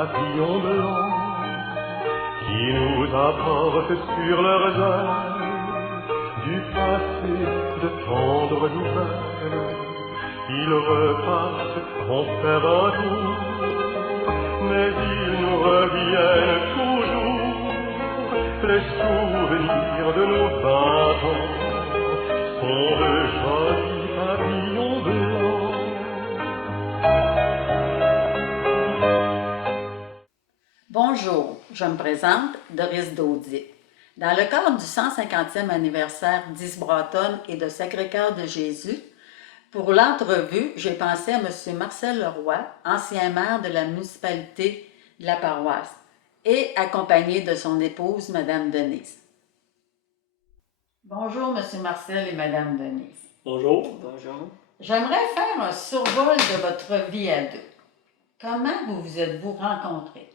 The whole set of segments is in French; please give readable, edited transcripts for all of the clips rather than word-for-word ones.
papillons blancs qui nous apportent sur leurs ailes du passé de tendres nouvelles. Ils repartent en faire un tour, mais ils nous reviennent toujours. Les souvenirs de nos 20 ans sont de jolis papillons blancs. Bonjour, je me présente, Doris Daudier. Dans le cadre du 150e anniversaire d'Isbratton et de Sacré-Cœur de Jésus, pour l'entrevue, j'ai pensé à M. Marcel Leroy, ancien maire de la municipalité de la paroisse, et accompagné de son épouse, Mme Denise. Bonjour, M. Marcel et Mme Denise. Bonjour. Bonjour. J'aimerais faire un survol de votre vie à deux. Comment vous êtes-vous rencontrés?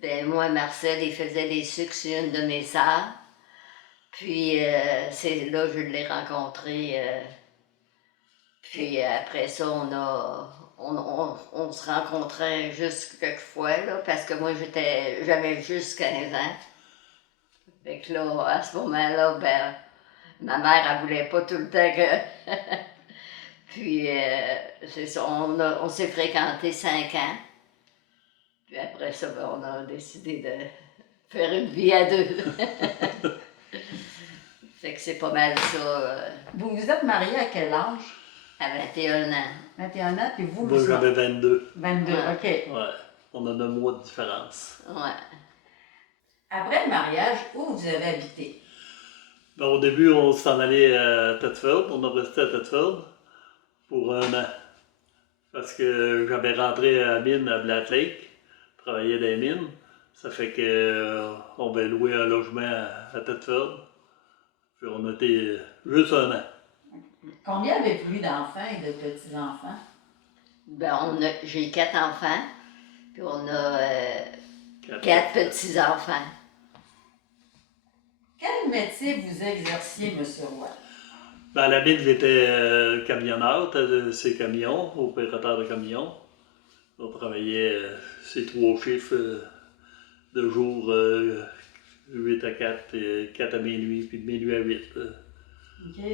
Ben moi, Marcel, il faisait des sucres sur une de mes sœurs. Puis, c'est là que je l'ai rencontré. Puis, après ça, on se rencontrait juste quelques fois, là, parce que moi, j'avais juste 15 ans. Fait que là, à ce moment-là, ben, ma mère, elle voulait pas tout le temps que... Puis, c'est ça, on s'est fréquentés 5 ans. Puis après ça, ben, on a décidé de faire une vie à deux. Fait que c'est pas mal ça. Vous vous êtes mariés à quel âge? À 21 ans. 21 ans, puis vous... Moi, j'avais 22. 22, Ouais. OK. Ouais. On a 9 mois de différence. Ouais. Après le mariage, où vous avez habité? Ben, au début, on s'en allait à Thetford. On a resté à Thetford pour 1 an. Parce que j'avais rentré à la mine à Black Lake, travaillais dans les mines. Ça fait qu'on avait loué un logement à Thetford. Puis on était juste 1 an. Combien avez-vous eu d'enfants et de petits-enfants? Ben, j'ai 4 enfants, puis on a 4 Quatre. petits-enfants. Quel métier vous exerciez, M. Roy? Ben, à la mine, j'étais camionneur, ces camions, opérateur de camions. On travaillait ces 3 chiffres de jour, 8 à 4, 4 à minuit, puis de minuit à 8. OK.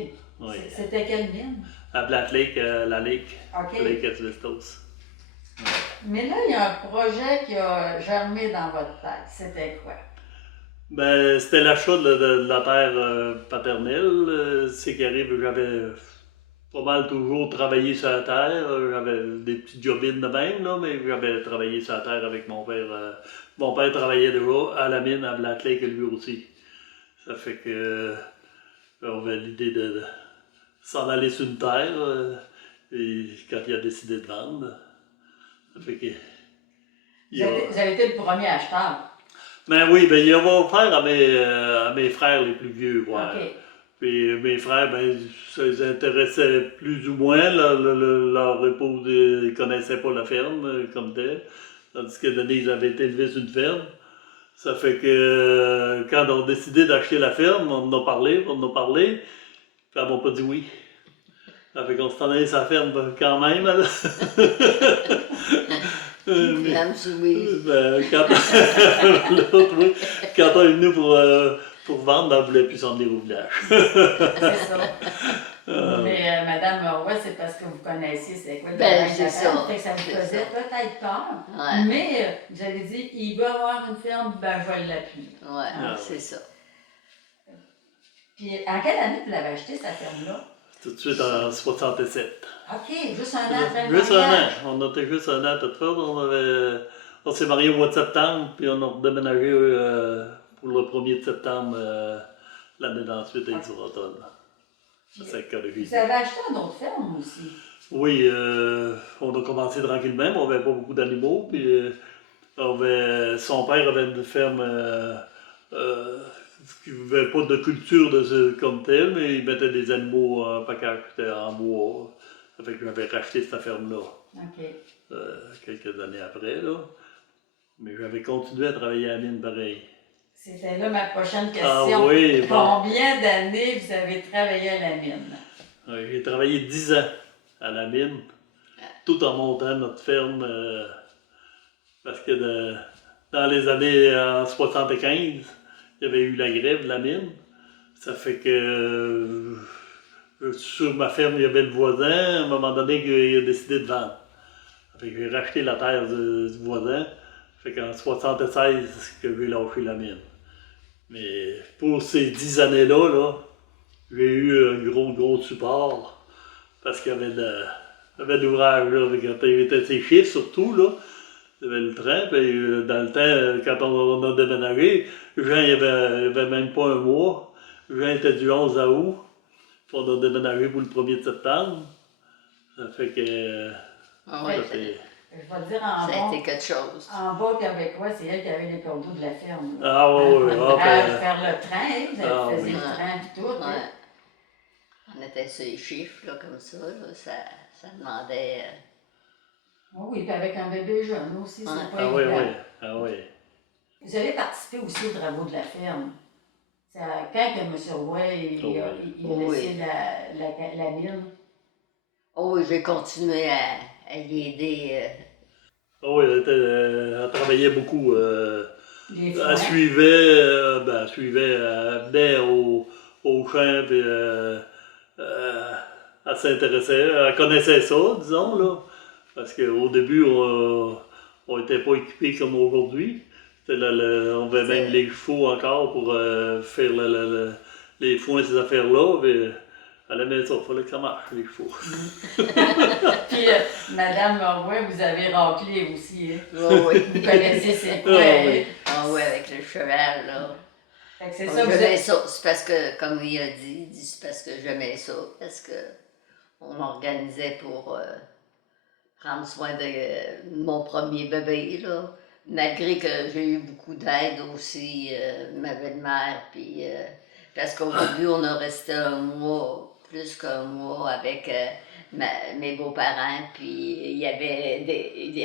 Oui. C'était quelle mine? À Black Lake, la Lake, OK. Lake Asbestos. Mais là, il y a un projet qui a germé dans votre tête. C'était quoi? Ben, c'était l'achat de la terre paternelle. C'est qui arrive, j'avais pas mal toujours travaillé sur la terre. J'avais des petits jobines de même, là, mais j'avais travaillé sur la terre avec mon père. Mon père travaillait déjà à la mine à Black Lake, lui aussi. Ça fait que on avait l'idée de s'en aller sur une terre. Et quand il a décidé de vendre, ça fait que... Vous avez été le premier acheteur. Ben oui, ben il a offert à mes frères les plus vieux, ouais. OK. Puis mes frères, ben ça les intéressait plus ou moins. Leur épouse ne connaissait pas la ferme comme telle. Tandis que Denise avait été élevée sur une ferme. Ça fait que quand on a décidé d'acheter la ferme, on en a parlé, puis elle m'a pas dit oui. Ça fait qu'on s'en allait sur la ferme quand même. Madame Souris. Ben, quand l'autre, oui, quand on est venu pour vendre, ben, on ne voulait plus s'en venir au village. C'est ça. Mais Madame Roy, c'est parce que vous connaissiez c'est quoi le Ben, domaine de la c'est ferme, ça. fait que ça vous C'est faisait ça. peut-être peur. Ouais. Mais vous avez dit, il veut avoir une ferme, ben je vais l'appuyer. Ouais, Ah, c'est ça. Puis en quelle année vous l'avez acheté, cette ferme-là? Tout de suite en 67. OK, juste un an après le Juste un an. mariage. On était juste un an à Thetford. On s'est mariés au mois de septembre, puis on a redéménagé pour le 1er de septembre l'année d'ensuite à Isbratton. C'est le Vous avez acheté une autre ferme aussi. Oui, on a commencé tranquillement, mais on n'avait pas beaucoup d'animaux. Puis son père avait une ferme qui n'avait pas de culture comme telle, mais il mettait des animaux en package qui étaient en bois. Ça fait que j'avais racheté cette ferme-là OK. quelques années après. Là. Mais j'avais continué à travailler à la mine pareil. C'était là ma prochaine question. Ah oui, bon. Combien d'années vous avez travaillé à la mine? J'ai travaillé 10 ans à la mine, tout en montant notre ferme Parce que dans les années en 75, il y avait eu la grève de la mine. Ça fait que sur ma ferme, il y avait le voisin. À un moment donné, il a décidé de vendre. Ça fait que j'ai racheté la terre du voisin. Ça fait qu'en 76, que j'ai lâché la mine. Mais pour ces 10 années-là, j'ai eu un gros support. Parce qu'il y avait de l'ouvrage, là, avec ces chiffres surtout, là. Il y avait le train, puis dans le temps, quand on a déménagé, Jean, il y avait même pas un mois. Jean était du 11 août, puis on a déménagé pour le 1er septembre. Ça fait que... Ah Ouais, ouais, ça fait- Je vais te dire ça a été quelque chose. en bas québécois, c'est elle qui avait les cordeaux de la ferme. Là. Ah ouais, ouais, Pour ben, faire le train, hein, vous Ah, faisiez oui. le train et tout. hein. Ouais. On était sur les chiffres, là, comme ça. Là, ça demandait. Oh oui, puis avec un bébé jeune aussi, c'est Ouais. pas ah oui, évident. oui, ah oui. Vous avez participé aussi aux travaux de la ferme. Quand que M. Roy il a Oui. laissé la mine, Oh oui, j'ai continué à y aider. Ah oui, elle travaillait beaucoup. les Elle foins. suivait, elle venait au champ, puis elle s'intéressait, elle connaissait ça, disons, là. Parce qu'au début, on n'était pas équipés comme aujourd'hui. On avait même les chevaux encore pour faire les foins, ces affaires-là. Puis elle aimait ça, il fallait que ça marche, les chevaux. Puis, Madame Roy, vous avez raclé aussi. Hein. Oh oui. Vous connaissez c'est quoi. Ah hein. oui. Ah oui, avec le cheval, là. Fait que c'est On ça, vous j'aimais êtes... ça. C'est parce que, comme il a dit, c'est parce que j'aimais ça. Parce que on m'organisait pour prendre soin de mon premier bébé, là. Malgré que j'ai eu beaucoup d'aide aussi, ma belle-mère, puis parce qu'au début, on a resté un mois, plus qu'un mois, avec mes beaux-parents, puis il y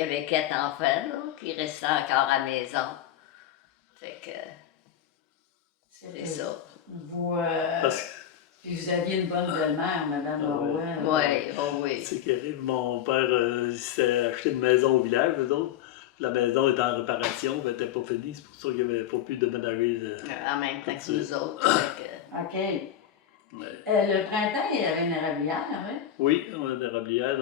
avait 4 enfants, là, qui restaient encore à la maison. Fait que c'est ça. Vous, Parce puis vous aviez une bonne belle-mère, Madame Ah ouais. Roy. Oui, oh oui. C'est qui arrive, mon père il s'est acheté une maison au village, eux autres. La maison était en réparation, elle n'était pas finie, c'est pour ça qu'il n'avait pas pu déménager. En même temps que nous autres. Fait que, OK. Ouais. Le printemps, il y avait une érablière, hein? Oui, on a des érablières.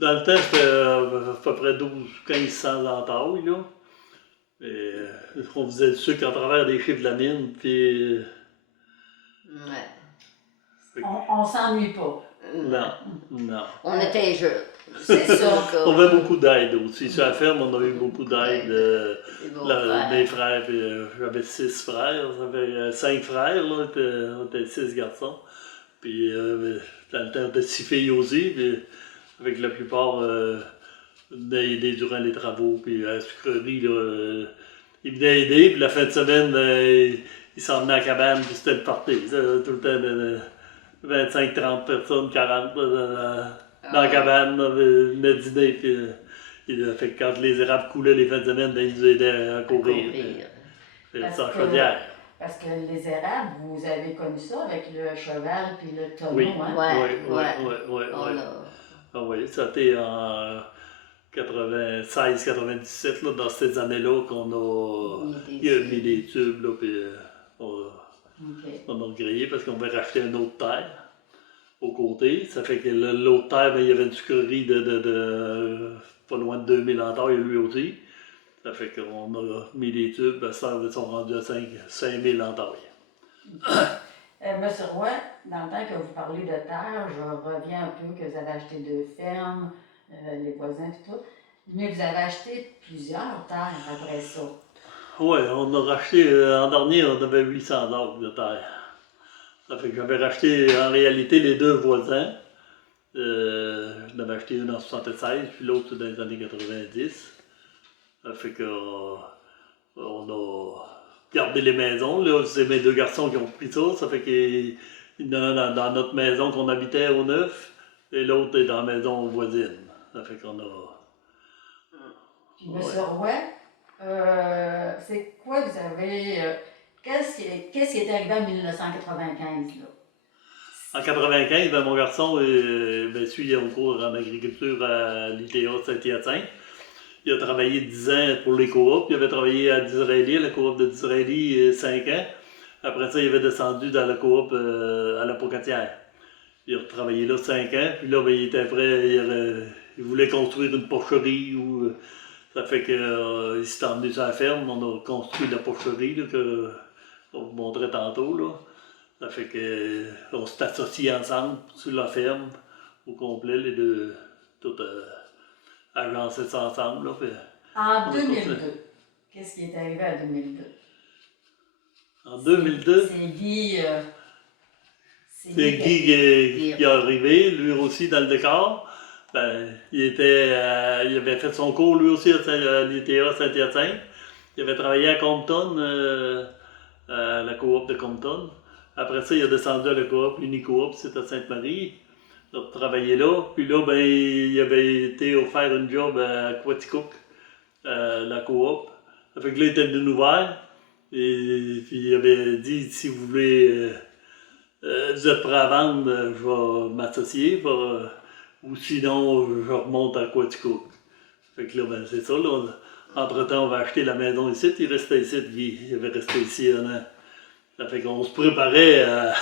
Dans le temps, c'était à peu près 1200-1500 entailles, là. Et on faisait le sucre à travers des chiffres de la mine, puis... ouais. On s'ennuie pas. Non. On était jeunes. C'est ça. On avait beaucoup d'aide aussi. Sur la ferme, on avait eu beaucoup d'aide. Les beaux-frères. Mes frères, puis j'avais 6 frères. J'avais 5 frères, là, on était 6 garçons. Puis dans le temps, on était 6 filles aussi. Puis avec la plupart, venaient aider durant les travaux. Puis à la sucrerie, là, ils venaient aider. Puis la fin de semaine, ils s'en venaient à la cabane. Puis c'était le party. Ça, tout le temps, 25-30 personnes, 40 dans la cabane, là, ils venaient dîner. Puis fait que quand les érables coulaient les fins de semaine, ben, ils nous aidaient à courir. Puis Parce sans que- chaudière. Parce que les érables, vous avez connu ça avec le cheval puis le tonneau, Oui. hein? Ouais. On Oui. a- Ah oui, ça a été en 96-97, là, dans ces années-là, qu'on a mis des tubes, là, puis OK. on a grillé parce qu'on va racheter une autre terre au côté. Ça fait que l'autre terre, ben, il y avait une sucrerie de pas loin de 2000 entailles, lui aussi. Ça fait qu'on a mis des tubes, ben, ça, ils sont rendus à 5000 entailles. Monsieur Roy, dans le temps que vous parlez de terre, je reviens un peu que vous avez acheté 2 fermes, les voisins et tout, mais vous avez acheté plusieurs terres après ça. Oui, on a racheté, en dernier, on avait 800 acres de terre. Ça fait que j'avais racheté en réalité les 2 voisins. J'en avais acheté une en 76, puis l'autre dans les années 90. Ça fait qu'on a gardé les maisons. Là, c'est mes 2 garçons qui ont pris ça. Ça fait qu'il y en a dans notre maison qu'on habitait au neuf, et l'autre est dans la maison voisine. Ça fait qu'on a... Puis Monsieur Roy, c'est quoi vous avez... qu'est-ce qui est arrivé en 1995, là? En 95, ben, mon garçon suit un cours en agriculture à l'ITA Saint-Hyacinthe. Il a travaillé 10 ans pour les coops. Il avait travaillé à Disraeli, à la coop de Disraeli, 5 ans. Après ça, il avait descendu dans la coop à la Pocatière. Il a travaillé là 5 ans. Puis là, ben, il était prêt. Il voulait construire une porcherie. Ça fait qu'il s'est emmené sur la ferme. On a construit la porcherie là, qu'on vous montrait tantôt. Là. Ça fait qu'on s'est associés ensemble sur la ferme au complet, les deux, tout agencés ensemble. Là, En on a 2002, continué. qu'est-ce qui est arrivé en 2002? En 2002, C'est Guy. c'est Guy qui est arrivé, lui aussi dans le décor. Ben, il avait fait son cours lui aussi à l'ITA Saint-Hyacinthe. Il avait travaillé à Compton, à la coop de Compton. Après ça, il a descendu à la coop, l'Unicoop, c'était à Sainte-Marie. Il a travaillé là. Puis là, ben, il avait été offert une job à Quaticook, la coop. Ça fait que là, il était venu nous voir. Et puis il avait dit, si vous voulez, vous êtes prêt à vendre, je vais m'associer. Ou sinon, je remonte à Quaticook. Fait que là, ben, c'est ça. Là, entre-temps, on va acheter la maison ici. Il restait ici, Guy. Il avait resté ici 1 an. Ça fait qu'on se préparait à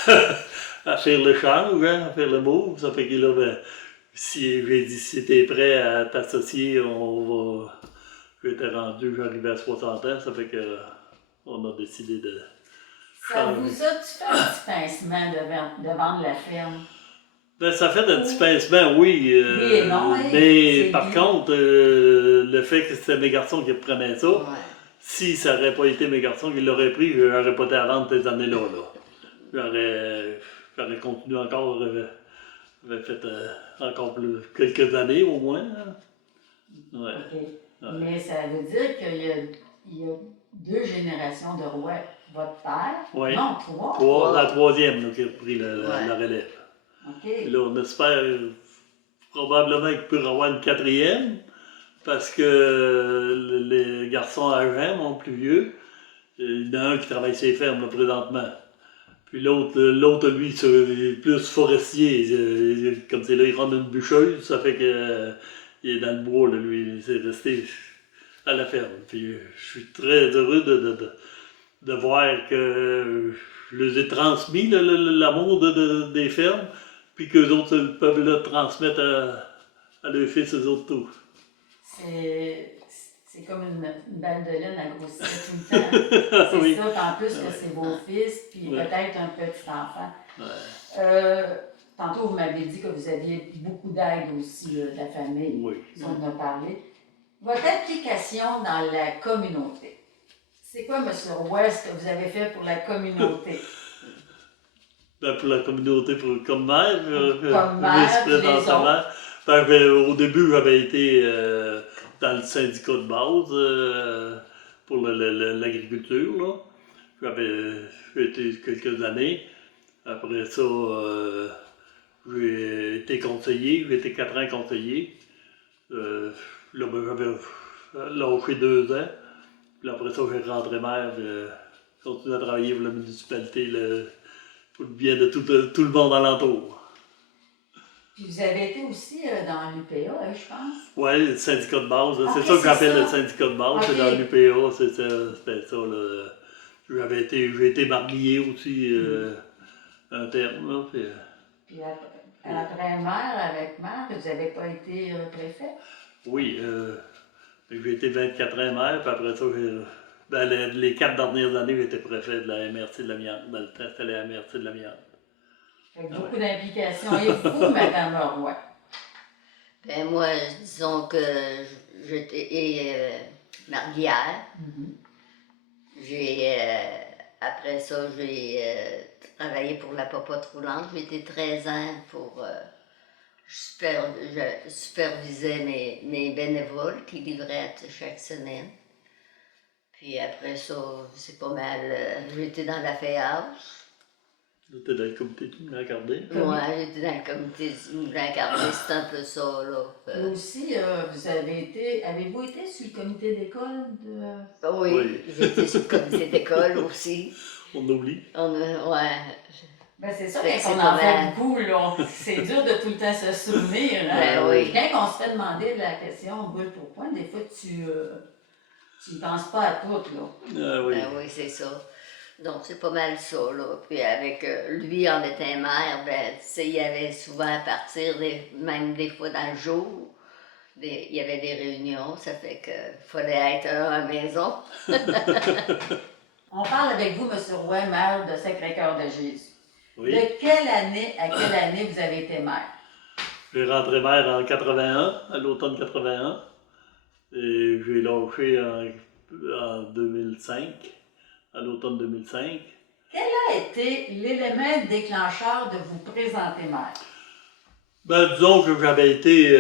faire le change, hein, à faire le move. Ça fait que là, ben, si j'ai dit, si t'es prêt à t'associer, on va. J'étais rendu, j'arrivais à 60 ans. Ça fait que on a décidé de Ça changer. vous a-tu fait un petit pincement de vendre la ferme? Ben, ça fait un petit pincement, oui. Oui et non, hein, mais c'est par Guy. contre, le fait que c'était mes garçons qui prenaient ça, Ouais. si ça n'aurait pas été mes garçons qui l'auraient pris, je n'aurais pas été à vendre ces années-là. J'aurais continué encore, j'aurais fait encore quelques années au moins. Hein. Ouais. OK. Mais ça veut dire qu'il y a 2 générations de rois. Votre père? Oui. Non, 3. La troisième là, qui a pris la Ouais. relève. OK. Puis là, on espère probablement qu'il peut y avoir une 4e, parce que les garçons âgés, mon plus vieux, il y en a un qui travaille sur les fermes là, présentement. Puis l'autre, lui, il est plus forestier. Comme c'est là, il rentre une bûcheuse, ça fait que il est dans le bois, là, lui. Il s'est resté à la ferme. Puis je suis très heureux de voir que je les ai transmis l'amour des fermes, puis qu'eux autres peuvent le transmettre à leurs fils, eux autres tout. C'est comme une balle de laine à grossir tout le temps. C'est Oui. ça, puis en plus que c'est vos fils, puis Ouais. peut-être un petit enfant. Ouais. Tantôt, vous m'avez dit que vous aviez beaucoup d'aide aussi de la famille. Oui. Ça, on en a parlé. Votre implication dans la communauté. C'est quoi, M. Roy, ce que vous avez fait pour la communauté? Ben, pour la communauté, comme maire, Comme maire, vice-président puis les de maire. Au début, j'avais été dans le syndicat de base pour l'agriculture. Là. J'avais été quelques années. Après ça, j'ai été conseiller. J'ai été 4 ans conseiller. Là, ben, j'avais lâché 2 ans. Puis après ça, j'ai rentré maire. J'ai continué à travailler pour la municipalité. Pour le bien de tout le monde alentour. Puis vous avez été aussi dans l'UPA, hein, je pense. Oui, le syndicat de base. Ok, C'est ça que j'appelle c'est le ça. syndicat de base. Ok. C'est dans l'UPA. C'était ça. Là. J'ai été marlier aussi un terme. Là, Puis après maire, avec maire, vous n'avez pas été préfet? oui, j'ai été 24 ans maire. Puis après ça, les 4 dernières années, j'étais préfet de la MRC de l'Amiante. Dans le temps, c'était la MRC de l'Amiante. Fait que beaucoup d'implications. Et vous, Madame Roy? Ben moi, disons que j'étais marguière. Après ça, j'ai travaillé pour la popote roulante. J'ai été 13 ans pour... je supervisais mes bénévoles qui livraient chaque semaine. Puis après ça, c'est pas mal... j'étais dans la FEAS. J'étais dans le comité du Moulin à Cardet. Moi, j'étais dans le comité du Moulin à Cardet, c'est un peu ça, là. Vous aussi, vous avez été... Avez-vous été sur le comité d'école de... Oui, Oui. j'étais sur le comité d'école aussi. On oublie. Ouais. Ben c'est ça, Fait que quand c'est on pas en fait mal. beaucoup, là, c'est dur de tout le temps se souvenir. Hein? Ben oui. Puis quand on se fait demander la question brûle pour point, des fois tu n'y penses pas à tout, là. Ah oui. Ben oui, c'est ça. Donc, c'est pas mal ça, là. Puis avec lui, en étant maire, ben, tu sais, il y avait souvent à partir, même des fois dans le jour, il y avait des réunions, ça fait que fallait être à la maison. On parle avec vous, M. Roy, maire de Sacré-Cœur-de-Jésus. Oui. De quelle année à quelle année vous avez été maire? J'ai rentré maire en 81, à l'automne 81. Et j'ai lâché en 2005, à l'automne 2005. Quel a été l'élément déclencheur de vous présenter maire? Ben, disons que j'avais été,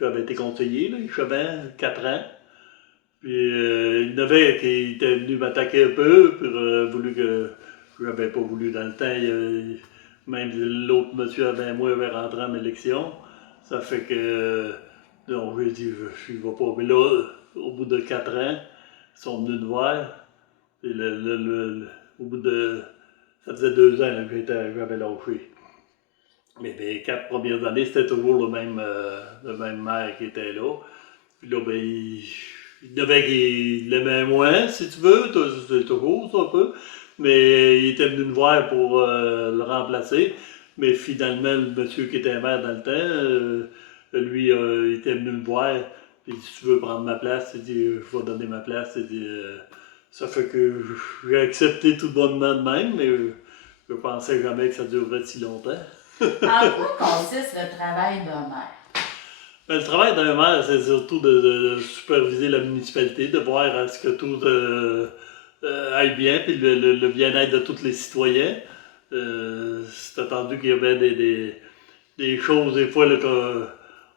j'avais été conseiller, là, chemin, 4 ans. Puis il y en avait qui étaient venus m'attaquer un peu, puis voulu que je n'avais pas voulu dans le temps. Même l'autre monsieur avant moi avait rentré en élection. Ça fait que donc j'ai dit je ne vais pas. Mais là, au bout de 4 ans, ils sont venus nous voir. Et au bout de. Ça faisait 2 ans là, que j'avais lâché. Mais les 4 premières années, c'était toujours le même maire qui était là. Puis là, ben, il y en avait qui l'aimaient moins, si tu veux, c'est toujours ça un peu. Mais il était venu me voir pour le remplacer. Mais finalement, le monsieur qui était maire dans le temps, lui, il était venu me voir. Il dit, si tu veux prendre ma place, il dit, je vais donner ma place. Il dit, ça fait que j'ai accepté tout bonnement de même, mais je pensais jamais que ça durerait si longtemps. En quoi consiste le travail d'un maire? Ben, le travail d'un maire, c'est surtout de superviser la municipalité, de voir à ce que tout aille bien, puis le bien-être de tous les citoyens. C'est attendu qu'il y a bien des choses, des fois, là,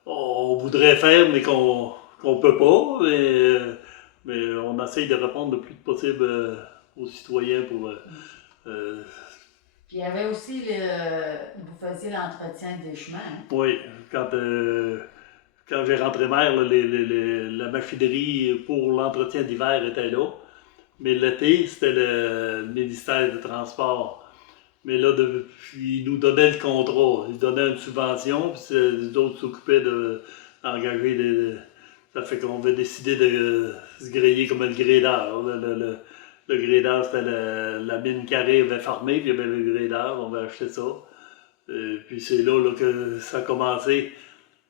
qu'on voudrait faire, mais qu'on peut pas. Mais on essaye de répondre le plus possible aux citoyens pour. Puis il y avait aussi, vous faisiez l'entretien des chemins. Hein? Oui, quand j'ai rentré maire, là, la machinerie pour l'entretien d'hiver était là. Mais l'été, c'était le ministère des Transports. Mais là, ils nous donnaient le contrat. Ils donnaient une subvention, puis les autres s'occupaient d'engager des. Ça fait qu'on avait décidé de se griller comme le grédeur. Le grédeur, c'était la mine carrée avait fermé, puis il y avait le grédeur, on avait acheté ça. Puis c'est là que ça a commencé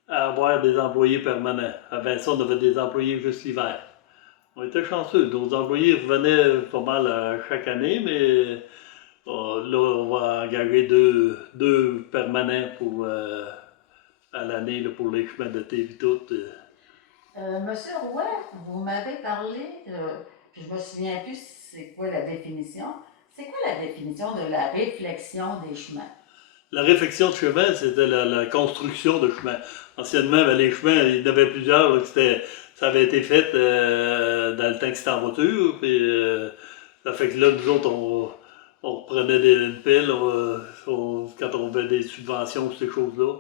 à avoir des employés permanents. Avant ça, on avait des employés juste l'hiver. On était chanceux. Nos employés revenaient pas mal chaque année, mais là, on va engager deux permanents pour, à l'année là, pour les chemins d'été et tout. Monsieur Roy, vous m'avez parlé, puis je me souviens plus c'est quoi la définition. C'est quoi la définition de la réflexion des chemins? La réflexion de chemin, c'était la construction de chemins. Anciennement, ben, les chemins, il y en avait plusieurs, là, ça avait été fait dans le temps que c'était en voiture. Puis, ça fait que là, nous autres, on reprenait une pile quand on avait des subventions ou ces choses-là.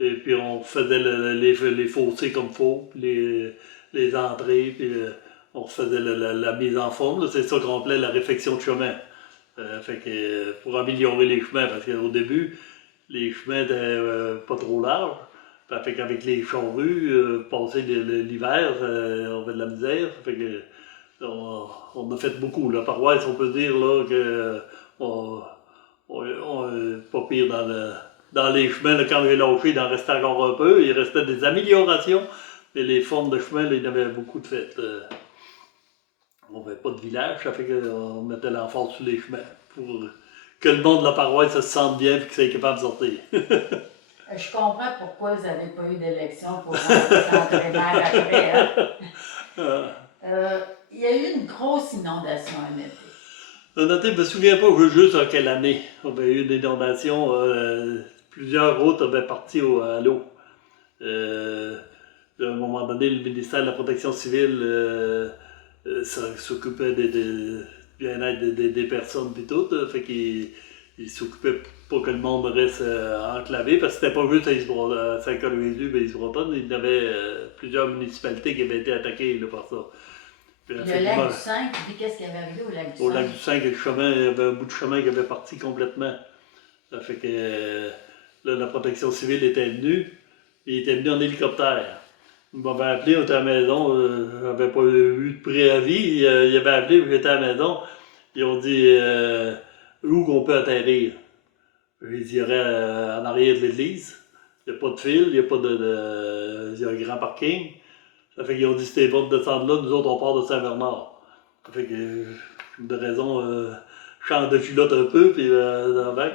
Et puis on faisait les fossés comme il faut, puis les entrées, puis on faisait la mise en forme. C'est ça qu'on appelait la réflexion de chemin. Fait que pour améliorer les chemins, parce qu'au début, les chemins étaient pas trop larges. Fait qu'avec les charrues, passer l'hiver, on avait de la misère. Fait que on a fait beaucoup. La paroisse, on peut dire là, que on pas pire dans les chemins. Là, quand j'ai lâché, il en restait encore un peu. Il restait des améliorations. Mais les formes de chemin, là, il y en avait beaucoup de faites. On n'avait pas de village, ça fait qu'on mettait l'emphase sur les chemins pour que le monde de la paroisse se sente bien et qu'il soit capable de sortir. Je comprends pourquoi vous n'avez pas eu d'élection pour rentrer maire après. Hein? Il y a eu une grosse inondation en été. En été, je ne me souviens pas juste en quelle année. On avait eu une inondation. Plusieurs routes avaient parti à l'eau. À un moment donné, le ministère de la Protection civile s'occupait des bien-être des personnes et tout. Fait qu'il s'occupait pas que le monde reste enclavé, parce que c'était pas juste à Saint-Colomédu et Isbroton, il y avait plusieurs municipalités qui avaient été attaquées là, par ça. Puis, Le effectivement, lac du 5, puis qu'est-ce qui avait arrivé au lac du 5? au lac du 5, le chemin, il y avait un bout de chemin qui avait parti complètement. Ça fait que là, la protection civile était venue. Il était venu en hélicoptère. Il m'avait appelé, on était à la maison, j'avais pas eu de préavis. Il avait appelé, j'étais à la maison. Ils ont dit où qu'on peut atterrir. J'ai dit, il y aurait en arrière de l'église. Il n'y a pas de fil, il y a pas il y a un grand parking. Ça fait qu'ils ont dit, c'était bon de descendre là, nous autres, on part de Saint-Bernard. Ça fait que, de raison, change de culotte un peu, puis dans la vague,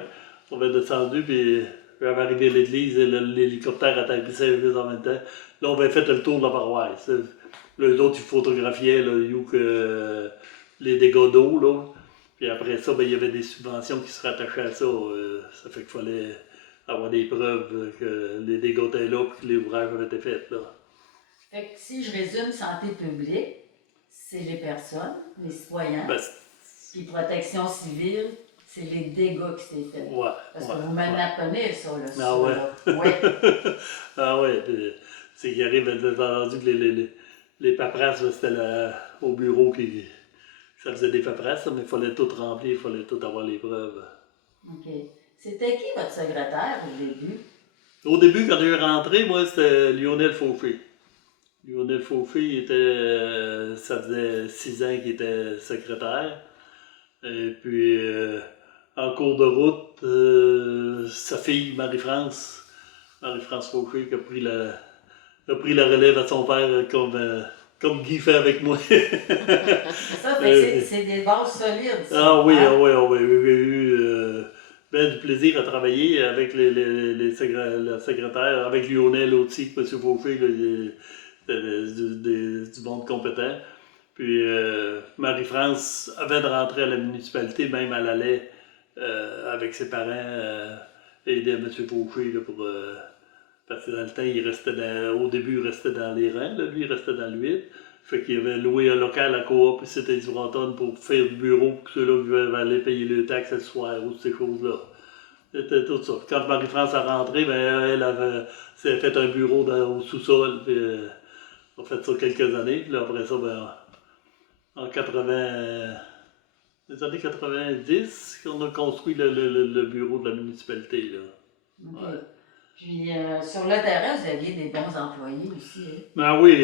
on avait descendu, puis j'avais arrivé à l'église, et l'hélicoptère atterrissait juste en même temps. Là, on avait fait le tour de la paroisse. Là, les autres, ils photographiaient, là, les dégâts d'eau, là. Puis après ça, ben, il y avait des subventions qui se rattachaient à ça. Ça fait qu'il fallait avoir des preuves que les dégâts étaient là et que les ouvrages avaient été faits, là. Fait que si je résume santé publique, c'est les personnes, les citoyens, Ben, puis protection civile, c'est les dégâts qui s'est fait. ouais. Parce ouais, que vous m'apprenez ça, là. Ah ça, ouais. là. Ouais. Ah ouais, c'est qu'il arrive, j'ai entendu que les paperasses, là, c'était au bureau qui ça faisait des paperasses, mais il fallait tout remplir, il fallait tout avoir les preuves. OK. C'était qui votre secrétaire au début? Au début, quand je suis rentré, moi, c'était Lionel Fauché. Lionel Fauché, il était, ça faisait 6 ans qu'il était secrétaire. Et puis, en cours de route, sa fille, Marie-France Fauché, qui a pris la relève à son père comme Guy fait avec moi. Ça, fait que c'est des bases solides, ça. Ah oui, hein? ah oui, ah oui. J'ai eu ben du plaisir à travailler avec la secrétaire, avec Lionel aussi, M. Fauché, là, du monde compétent. Puis Marie-France, avant de rentrer à la municipalité, même elle allait avec ses parents aider M. Fauché là, pour. Parce que dans le temps, au début, il restait dans les rangs, là, lui, il restait dans le 8. Fait qu'il avait loué un local à Coop, puis c'était du Ranton pour faire du bureau pour ceux-là qui allaient payer le taxe le soir ou ces choses-là. C'était tout ça. Quand Marie-France est rentrée, ben, s'est fait un bureau au sous-sol, puis on a fait ça quelques années. Puis là, après ça, ben, en 80, les années 90, qu'on a construit le bureau de la municipalité. Là. OK. Ouais. Puis, sur le terrain, vous aviez des bons employés aussi. Hein? Ben oui,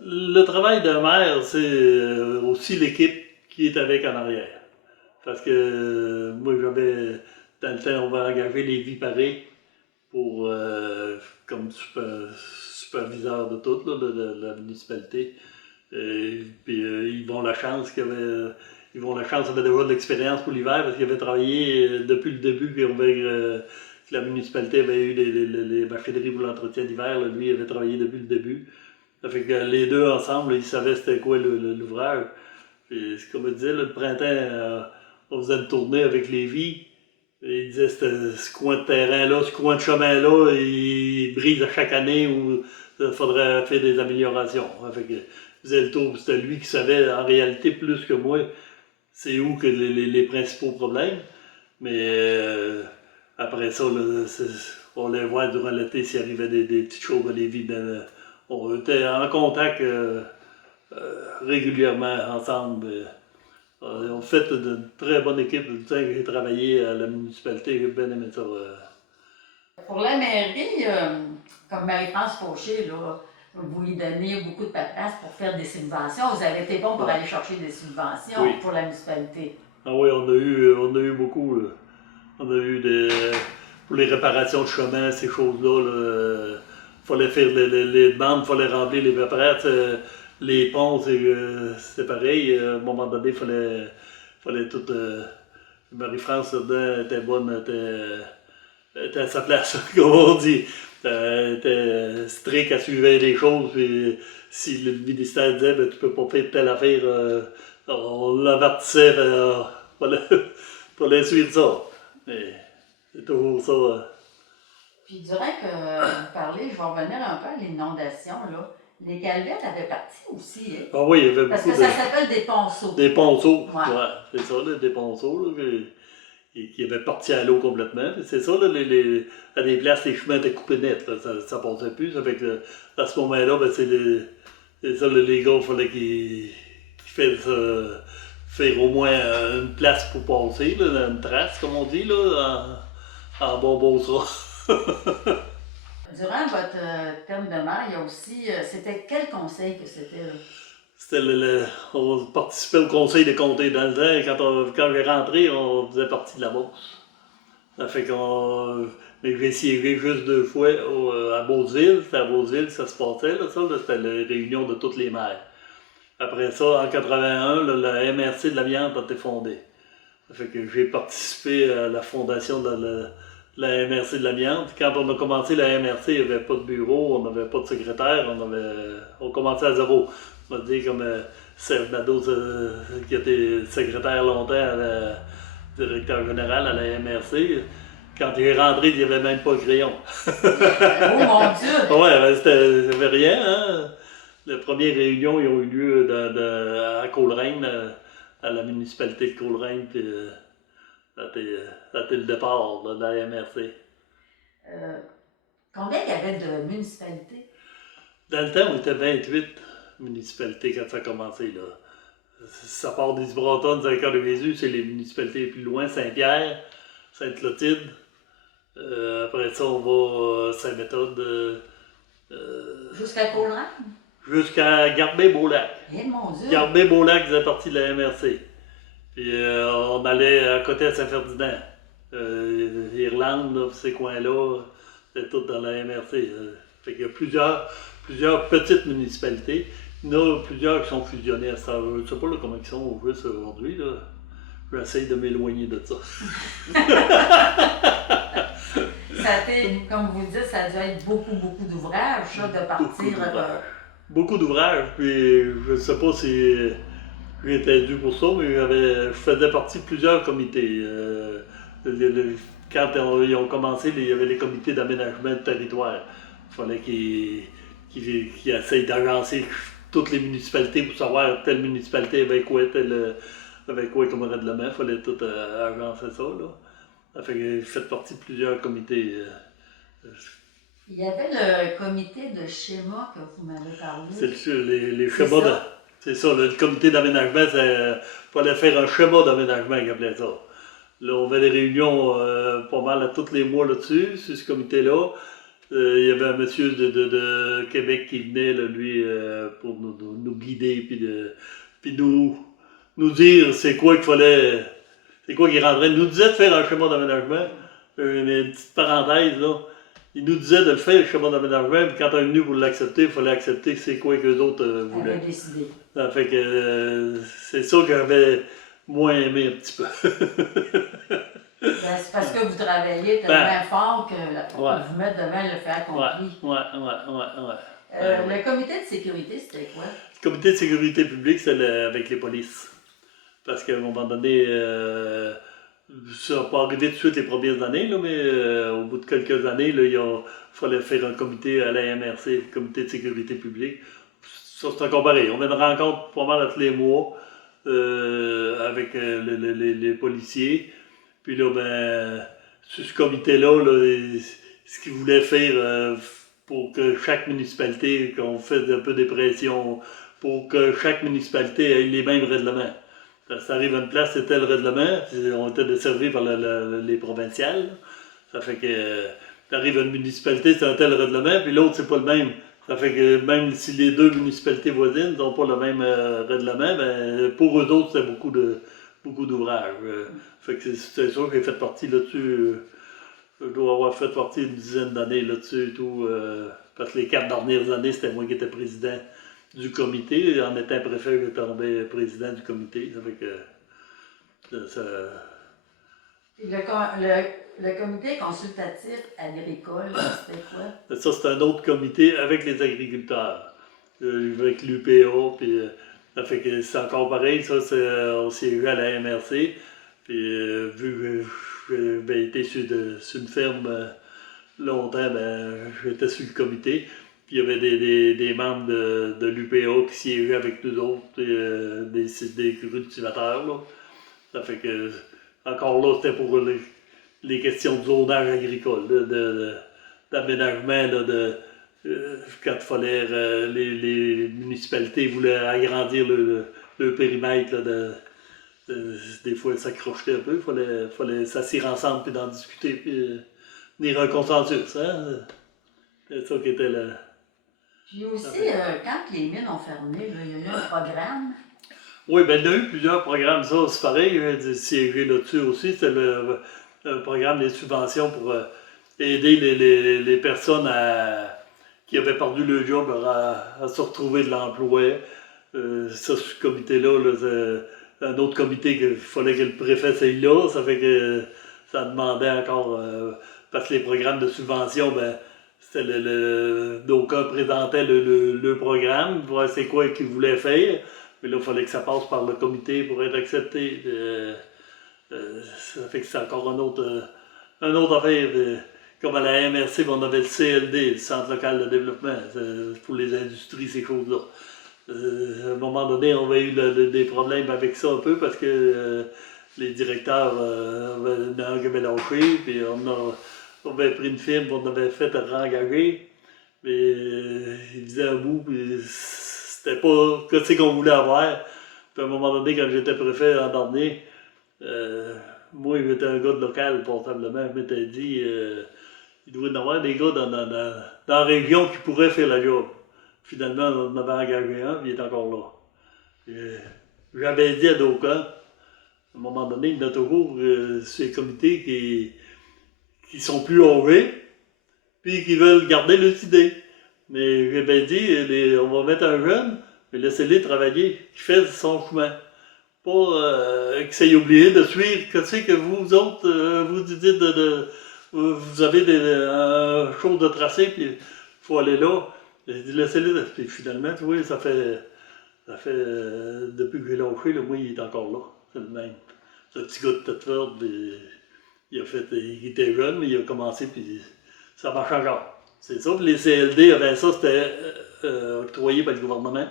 le travail d'un maire, c'est aussi l'équipe qui est avec en arrière. Parce que moi, j'avais, dans le temps, on va engager les vies pour, comme superviseur de tout, là, de la municipalité. Puis ils ont la chance qu'ils avaient déjà de l'expérience pour l'hiver parce qu'ils avaient travaillé depuis le début, puis que la municipalité avait eu les machineries pour l'entretien d'hiver. Lui, il avait travaillé depuis le début. Ça fait que les deux ensemble, ils savaient c'était quoi l'ouvrage. Puis, comme je disais, le printemps, on faisait une tournée avec les vies. Il disait ce coin de terrain-là, ce coin de chemin-là, il brise à chaque année où il faudrait faire des améliorations. Fait que, il faisait le tour, c'était lui qui savait en réalité plus que moi c'est où que les principaux problèmes. Mais après ça, là, on les voit durant l'été s'il arrivait des petites choses à Lévis. On était en contact régulièrement ensemble. On fait une très bonne équipe. J'ai travaillé à la municipalité, j'ai bien aimé ça. Pour la mairie, comme Marie-France Fauché, là, vous lui donnez beaucoup de paperasse pour faire des subventions. Vous avez été bon pour Ouais. aller chercher des subventions Oui. pour la municipalité. Ah oui, on a eu beaucoup. Là. On a eu pour les réparations de chemin, ces choses-là. Il fallait faire les demandes, il fallait remplir les paperasses. Les ponts, c'est pareil. À un moment donné, il fallait tout. Marie-France, là-dedans, était bonne, était à sa place, comme on dit. Elle était stricte, elle suivait les choses. Puis, si le ministère disait, ben, tu peux pas faire telle affaire, on l'avertissait, fallait suivre ça. Mais c'est toujours ça. Puis durant que vous parlez, je vais revenir un peu à l'inondation. Là. Les calvettes avaient parti aussi. Hein? Ah oui, il y avait Parce beaucoup que ça s'appelle des ponceaux. des ponceaux. Ouais. Ouais, c'est ça, là, des ponceaux là, qui avaient parti à l'eau complètement. C'est ça, là, à des places, les chemins étaient coupés net. Là, ça passait plus. Ça fait que à ce moment-là, ben, Et ça, les gars, il fallait qu'ils fassent faire au moins une place pour passer, là, une trace, comme on dit, là, en bon Beauceron. Durant votre terme de maire, il y a aussi. C'était quel conseil que c'était? Là? C'était on participait au conseil de comté dans le temps. Quand j'ai rentré, on faisait partie de la Beauce. Ça fait mais j'ai siégé juste 2 fois à Beauceville. C'était à Beauceville que ça se passait, là, ça. C'était la réunion de toutes les maires. Après ça, en 81, là, la MRC de l'amiante a été fondée. Ça fait que j'ai participé à la fondation de la MRC de l'amiante. Quand on a commencé la MRC, il n'y avait pas de bureau, on n'avait pas de secrétaire, on commençait à zéro. On va dire comme Serge Nadeau, qui a été secrétaire longtemps à la directeur général à la MRC. Quand il est rentré, il n'y avait même pas de crayon. Oh mon Dieu! Ouais, ben, c'était rien, hein? Les premières réunions, ils ont eu lieu à Coleraine, à la municipalité de Coleraine, puis c'était le départ de la MRC. Combien il y avait de municipalités? Dans le temps, on était 28 municipalités quand ça a commencé, là. Ça part d'Isbretonne, Saint-Cœur-de-Jésus, c'est les municipalités les plus loin, Saint-Pierre, Sainte-Clotilde. Après ça, on va à Saint-Méthode. Jusqu'à Coleraine? Jusqu'à Garbet-Beaulac. Eh mon Dieu! Garbet-Beaulac faisait partie de la MRC. Puis on allait à côté à Saint-Ferdinand. Irlande, là, ces coins-là, c'était tout dans la MRC. Fait qu'il y a plusieurs petites municipalités. Il y en a plusieurs qui sont fusionnés à ça. Je ne sais pas là, comment ils sont juste aujourd'hui. Là. J'essaie de m'éloigner de ça. Ça a été, comme vous le dites, ça a dû être beaucoup d'ouvrages, ça, de partir. Beaucoup d'ouvrages, puis je ne sais pas si j'étais dû pour ça, mais je faisais partie de plusieurs comités. Quand ils ont commencé, il y avait les comités d'aménagement de territoire. Il fallait qu'ils essayent d'agencer toutes les municipalités pour savoir telle municipalité avec quoi comme règlement. Il fallait tout agencer ça. Là. Ça fait que j'ai fait partie de plusieurs comités. Il y avait le comité de schéma que vous m'avez parlé. C'est les schémas. C'est ça, le comité d'aménagement, il fallait faire un schéma d'aménagement qu'ils appelaient ça. Là, on avait des réunions pas mal à tous les mois là-dessus, sur ce comité-là. Il y avait un monsieur de Québec qui venait, là, lui, pour nous guider, puis nous dire c'est quoi qu'il fallait, c'est quoi qu'il rentrait. Il nous disait de faire un schéma d'aménagement. Une petite parenthèse, là. Il nous disait de le faire, le schéma d'aménagement, puis quand on est venu pour l'accepter, il fallait accepter que c'est quoi que les autres voulaient. Avait décidé. Ça fait que c'est ça que j'avais moins aimé un petit peu. C'est parce que vous travaillez tellement fort que vous mettez devant le fait accompli. Ouais. Le comité de sécurité, c'était quoi? Le comité de sécurité publique, c'est avec les polices. Parce qu'à un moment donné, ça n'a pas arrivé tout de suite les premières années, là, mais au bout de quelques années, là, il fallait faire un comité à la MRC, le comité de sécurité publique. Ça, c'est encore pareil. On a une rencontre pas mal tous les mois avec les policiers. Puis là, ben, sur ce comité-là, ce qu'ils voulaient faire pour que chaque municipalité, qu'on fasse un peu des pressions, pour que chaque municipalité ait les mêmes règlements. Ça arrive à une place, c'est tel règlement, on était desservis par les provinciales. Ça fait que t'arrives à une municipalité, c'est un tel règlement, puis l'autre, c'est pas le même. Ça fait que même si les deux municipalités voisines n'ont pas le même règlement, ben, pour eux autres, c'est beaucoup d'ouvrages. Fait que c'est sûr que j'ai fait partie là-dessus. Je dois avoir fait partie une dizaine d'années là-dessus et tout. Parce que les 4 dernières années, c'était moi qui étais président du comité. En étant préfet, j'étais tombé président du comité. Ça fait que Le comité consultatif agricole, c'était quoi? Ça, c'est un autre comité avec les agriculteurs. Avec l'UPA, puis ça fait que c'est encore pareil. Ça, on siégeait à la MRC. Puis vu que j'avais été sur une ferme longtemps, ben, j'étais sur le comité. Puis il y avait des membres de l'UPA qui siégeaient avec nous autres, des cultivateurs. Là. Ça fait que, encore là, c'était pour les questions de zonage agricole, d'aménagement, quand il fallait, les municipalités voulaient agrandir le périmètre, là, des fois ça crochetait un peu, il fallait s'asseoir ensemble puis d'en discuter puis venir à un consensus. Hein? C'est ça qui était le. Puis aussi, quand les mines ont fermé, là, il y a eu un programme. Oui, ben il y a eu plusieurs programmes, ça, c'est pareil, j'ai siégé là-dessus aussi, c'était le programme des subventions pour aider les personnes qui avaient perdu le job à se retrouver de l'emploi. Ça, ce comité-là, là, c'est un autre comité qu'il fallait que le préfet soit là, ça fait que ça demandait encore, parce que les programmes de subvention, ben, c'était d'aucuns présentaient le programme, voir c'est quoi qu'ils voulaient faire. Mais là, il fallait que ça passe par le comité pour être accepté. Ça fait que c'est encore un autre affaire. Comme à la MRC, on avait le CLD, le Centre local de développement, pour les industries, ces choses-là. À un moment donné, on avait eu des problèmes avec ça un peu parce que les directeurs avaient lâché, puis on avait pris une firme, on avait fait rengager. Mais ils disaient un bout, puis c'était pas ce qu'on voulait avoir. Puis à un moment donné, quand j'étais préfet en dernier, moi, j'étais un gars de local, portablement. Je m'étais dit, il doit y en avoir des gars dans la région qui pourraient faire la job. Finalement, on en avait engagé un, puis il est encore là. J'avais dit à d'aucuns, à un moment donné, il y en a toujours ces comités qui sont plus âgés, puis qui veulent garder leurs idées. Mais j'avais dit, on va mettre un jeune, mais laissez-les travailler, qui fait son chemin. Pas que c'est obligé de suivre, que c'est que vous autres, vous dites vous avez chose de tracé, puis il faut aller là. J'ai dit, laissez-les. Puis finalement, tu vois, ça fait depuis que j'ai lâché, là, moi, il est encore là. C'est le même. C'est un petit gars de Thetford, il était jeune, mais il a commencé, puis ça marche encore. C'est ça, puis les CLD, ben ça, c'était octroyé par le gouvernement.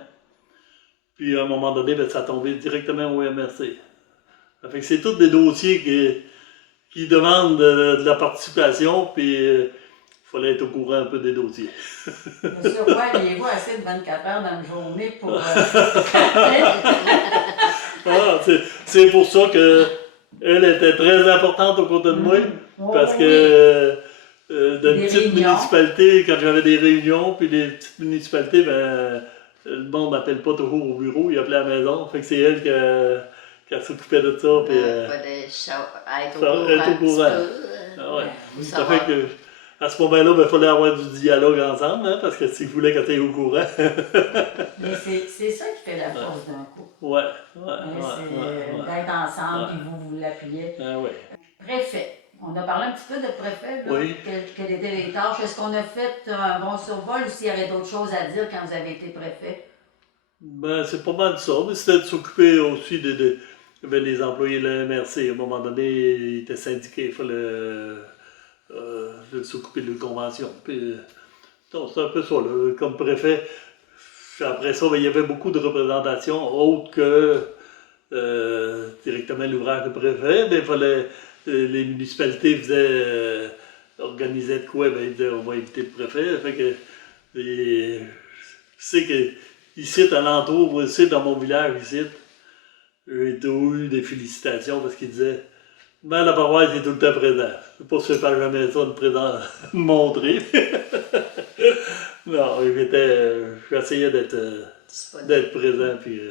Puis à un moment donné, ben, ça a tombé directement au MRC. Ça fait que c'est tous des dossiers qui demandent de la participation, puis il fallait être au courant un peu des dossiers. Monsieur Roy, il voit assez de 24 heures dans une journée pour. C'est pour ça qu'elle était très importante aux côtés de moi, parce que dans une petite municipalité, quand j'avais des réunions, puis les petites municipalités, ben, le monde n'appelle pas toujours au bureau, il appelait à la maison. Fait que c'est elle qui s'occupait de ça. Puis, fallait être au courant. Ça fait que, à ce moment-là, il fallait avoir du dialogue ensemble, hein, parce que s'ils voulaient que tu es au courant. Mais c'est ça qui fait la force d'un couple. Ouais. D'être ensemble, puis vous l'appuyez. Préfet. On a parlé un petit peu de préfet, là. Oui. Quelles étaient les tâches? Est-ce qu'on a fait un bon survol ou s'il y avait d'autres choses à dire quand vous avez été préfet? Ben, c'est pas mal ça, mais c'était de s'occuper aussi il y avait les employés de la MRC. À un moment donné, ils étaient syndiqués, il fallait s'occuper de la convention. Puis, c'est un peu ça, là, comme préfet. Après ça, ben, il y avait beaucoup de représentations autres que directement l'ouvrage de préfet. Ben, il fallait, les municipalités organisaient de quoi, ben, ils disaient on va inviter le préfet. Fait que, je sais que ici, à l'entour, moi aussi, dans mon village, ici, j'ai eu des félicitations parce qu'ils disaient ben, la paroisse est tout le temps présente. Je ne sais pas jamais ça de montrer. Non, j'essayais d'être présent. Puis,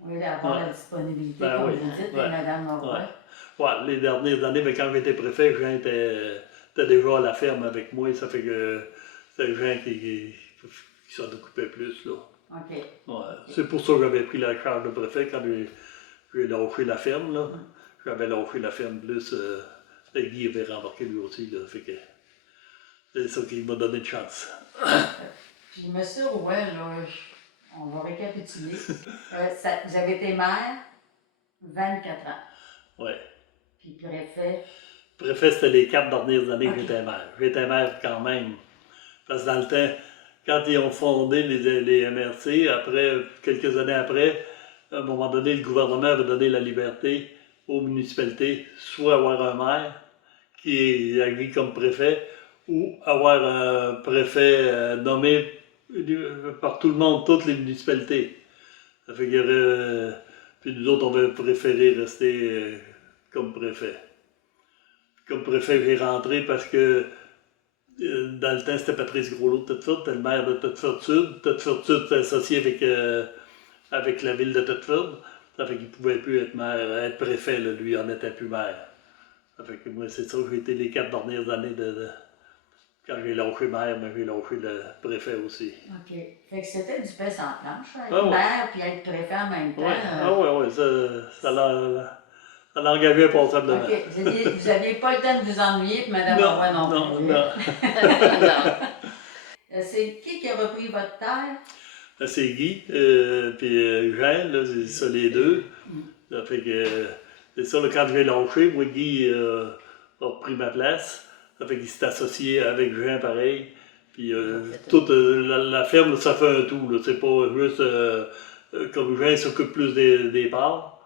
oui, d'avoir la disponibilité, comme vous dites, Mme Leroy. Ouais, les dernières années, mais quand j'étais préfet, Jean était déjà à la ferme avec moi. Ça fait que c'était Jean qui s'en occupait plus. Là. OK. Ouais, c'est pour ça que j'avais pris la charge de préfet quand j'ai lâché la ferme. Là. J'avais lâché la ferme plus. Guy avait rembarqué lui aussi. Là, fait que c'est ça qui m'a donné de chance. Puis, M. Roy, là, on va récapituler. Vous avez été maire 24 ans. Oui. Puis préfet? Préfet, c'était les 4 dernières années que j'étais maire. J'étais maire quand même. Parce que dans le temps, quand ils ont fondé les MRC, quelques années après, à un moment donné, le gouvernement avait donné la liberté aux municipalités, soit avoir un maire qui est agit comme préfet, ou avoir un préfet nommé par tout le monde, toutes les municipalités. Ça fait qu'il y aurait, puis nous autres, on avait préféré rester comme préfet. Comme préfet, j'ai rentré parce que dans le temps, c'était Patrice Groslot de Thetford, c'était le maire de Thetford Sud. Thetford Sud était associé avec la ville de Thetford. Ça fait qu'il ne pouvait plus être préfet, là, lui, il n'en était plus maire. Ça fait que moi, c'est ça, j'ai été les 4 dernières années quand j'ai lâché maire, mais j'ai lâché le préfet aussi. OK. Fait que c'était du pain sans planche, être Ah ouais. maire puis être préfet en même temps. Oui, oui, ça l'a engagé passablement. OK. Vous n'aviez pas le temps de vous ennuyer, puis Mme Roy non plus. Non. C'est qui a repris votre terre? C'est Guy, puis Jeanne, là, c'est ça les deux. Ça fait que, c'est ça, là, quand j'ai lâché, moi, Guy a repris ma place. Ça fait qu'il s'est associé avec Jean pareil. Puis toute la ferme, là, ça fait un tout. Là. C'est pas juste comme Jean s'occupe plus des parts.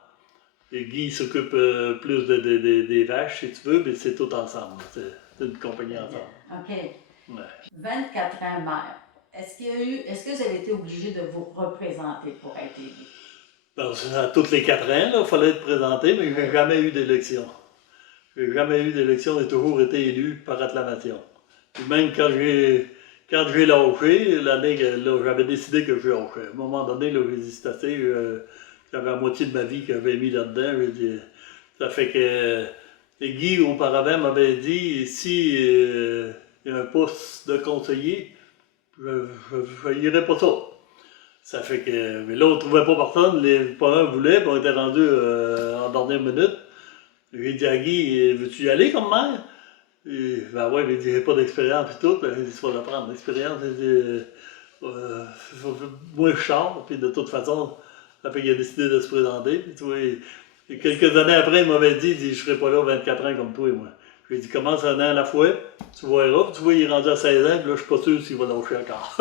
Et Guy s'occupe plus des vaches, si tu veux, mais c'est tout ensemble. C'est une compagnie ensemble. OK. Ouais. 24 ans maire. Est-ce que vous avez été obligé de vous représenter pour être élu? À tous les 4 ans, il fallait être présenté, mais je n'ai jamais eu d'élection. Je n'ai jamais eu d'élection, j'ai toujours été élu par acclamation. Puis même quand j'ai lâché, l'année là, j'avais décidé que je lâchais. À un moment donné, là, j'ai dit c'est assez, j'avais la moitié de ma vie que j'avais mis là-dedans. J'ai dit, ça fait que Guy, auparavant, m'avait dit si il y a un poste de conseiller, je n'irais pas ça. Ça fait que. Mais là, on ne trouvait pas personne, les parents voulaient, puis on était rendus en dernière minute. J'ai dit à Guy, veux-tu y aller comme maire? Ben ouais, mais il dit, j'ai pas d'expérience et tout. J'ai dit, tu vas la prendre, l'expérience. J'ai dit, moi je chante, puis de toute façon, ça fait qu'il a décidé de se présenter. Puis, tu vois, et quelques années après, il m'avait dit, je serai pas là 24 ans comme toi et moi. J'ai dit, commence un an à la fois, tu verras. Puis tu vois, il est rendu à 16 ans, puis là, je suis pas sûr s'il va lâcher encore.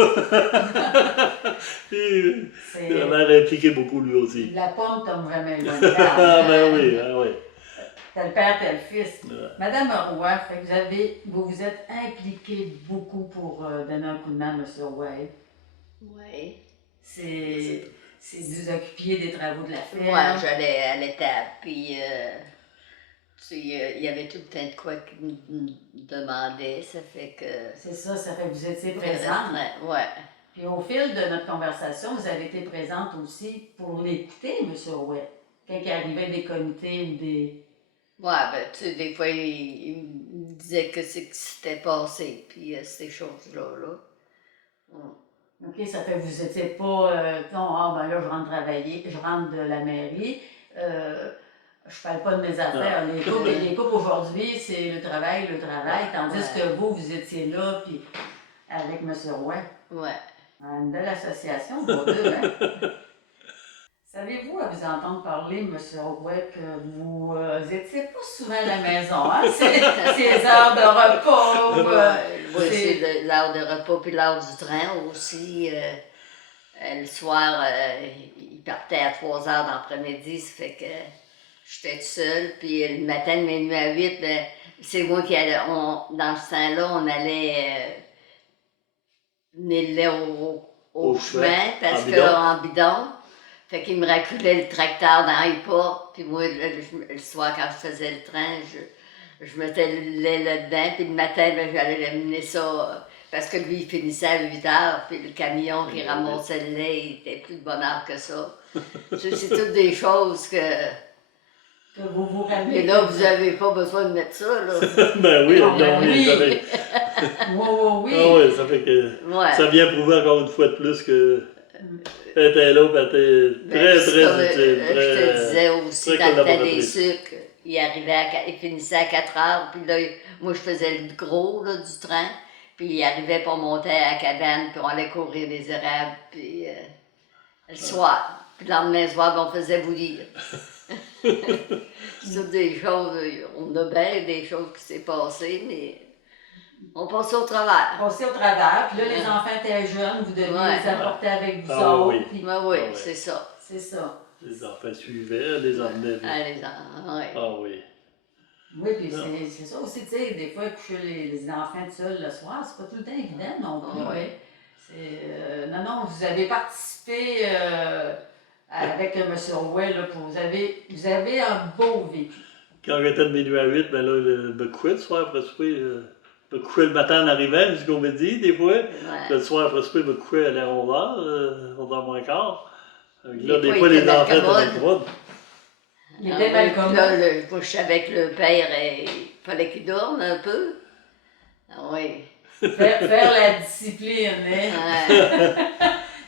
Il a l'air impliqué beaucoup, lui aussi. La pomme tombe jamais loin. Ah, ben oui, ah oui. T'as le père, t'as le fils. Ouais. Madame Roy, vous vous êtes impliquée beaucoup pour donner un coup de main à M. Roy. Oui. C'est vous occupiez des travaux de la ferme. Moi, j'allais à l'étape, puis il y avait tout le temps de quoi qui me demandait, ça fait que... C'est ça fait que vous étiez présente. Ouais. Puis au fil de notre conversation, vous avez été présente aussi pour l'écouter, M. Roy. Quand il arrivait des comités ou des... Ouais, ben, tu sais, des fois, il me disait que c'est que c'était passé, puis ces choses-là, là. OK, ça fait que vous n'étiez pas, non, ben là, je rentre travailler, je rentre de la mairie, je parle pas de mes affaires. Les couples aujourd'hui, c'est le travail, tandis que vous étiez là, puis avec M. Roy. Ouais. Une belle association, vous deux, hein? Savez-vous, à vous entendre parler, M. Roy, que vous n'étiez pas souvent à la maison, hein? Ces heures de repos. Oui, c'est l'heure de repos, puis l'heure du train aussi. Le soir, il partait à 3 heures d'après-midi, ça fait que j'étais seule. Puis le matin, de minuit à 8, ben, c'est moi qui allais. Dans ce temps-là, on allait mener le lait au chemin, parce qu'en bidon. Fait qu'il me raculait le tracteur dans les portes, puis moi, le soir, quand je faisais le train, je mettais le lait là-dedans, puis le matin, ben, j'allais l'amener ça, parce que lui, il finissait à 8 heures, puis le camion qui ramassait le lait, il était plus de bonne heure que ça. C'est toutes des choses que vous vous rappelez. Et là, vous n'avez pas besoin de mettre ça, là. Ben oui, oui. Oui, ça fait que ça vient prouver encore une fois de plus que elle était là, puis elle était très utile. Je te disais aussi, dans le temps des sucres, il finissait à 4 heures, puis là, moi, je faisais le gros là, du train, puis il arrivait pour monter à la cabane, puis on allait courir des érables, puis le soir. Puis le lendemain soir, ben, on faisait bouillir. C'est des choses, on a bien des choses qui s'est passées, mais on passait au travers. Passait au travers, puis là, les enfants étaient jeunes, vous deviez les apporter avec vous autres. Oui. Puis... Oui, c'est ça. C'est ça. Les enfants suivaient, les emmenaient. Oui. Ah oui. Oui, puis Non. c'est ça aussi, tu sais, des fois, coucher les enfants tout seuls le soir, c'est pas tout le temps évident non plus. Ouais. Non, non, vous avez participé avec M. Roy, là, vous avez un beau vécu. Quand j'étais de minuit à 8, ben là, je me couchais le soir après souper. Je me couchais le matin en arrivant jusqu'au midi, des fois. Ouais. Le soir après souper, je me couchais à 11h, 11h moins quart. Là, Des des fois, fois, il les était enfants étaient malcommode. mal commodes. Il Ah était oui, mal puis comme là, moi, je savais que le père, il fallait qu'il dorme un peu. Ah oui. faire la discipline, hein? Ouais.